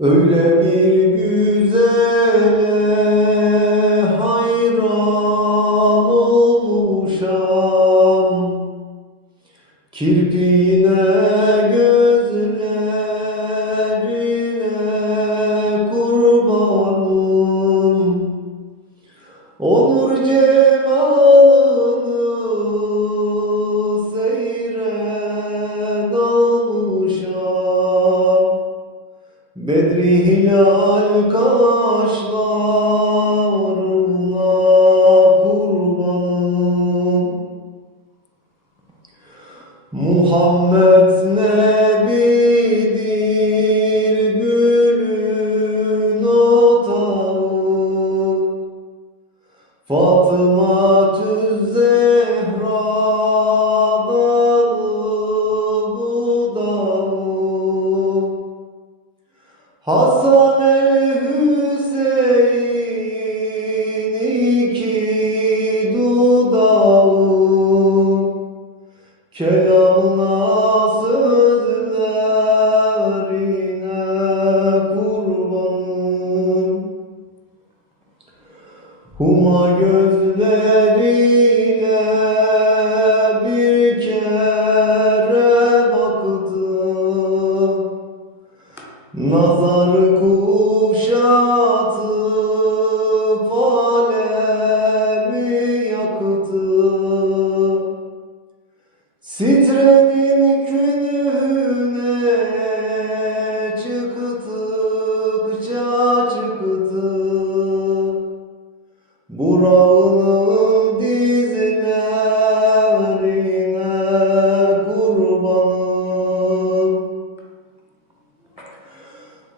Öyle bir güzele hayran olmuşam. Kirpiğine Bedri hilal kaşlarına kurbanım Muhammed Nebidir gülün otağı Fatıma Zehra Kelamına sözlerine kurbanım. Huma gözleriyle Burağının dizlerine kurbanım.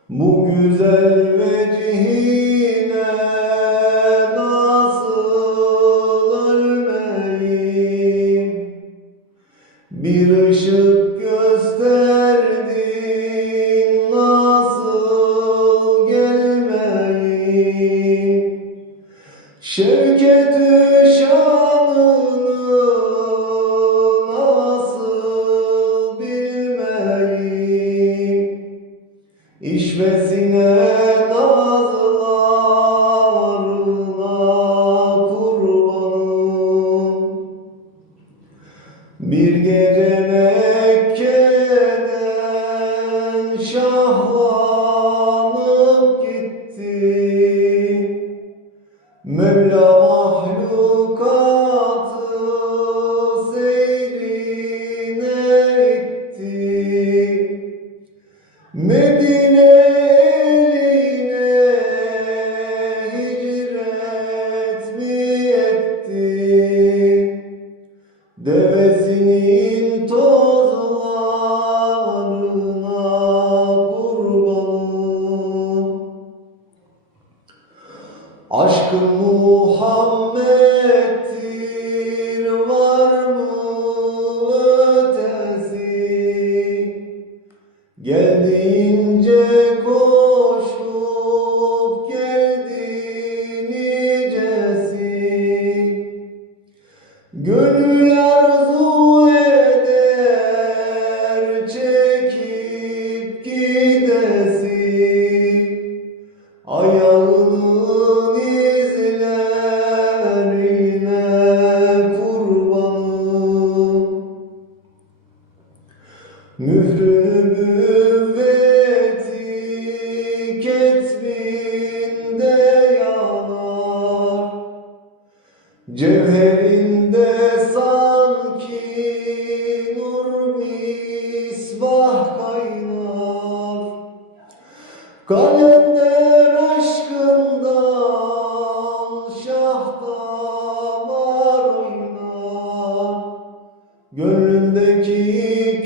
Bu güzel vecihine nasıl ölmeyim Bir ışık Şevket-ü şanını Medine eline hicret mi etti? Tozlarına kurbanım. Aşkın Muhammed'dir Geldiğince Kalender aşkından şah damar oynar Gönlündeki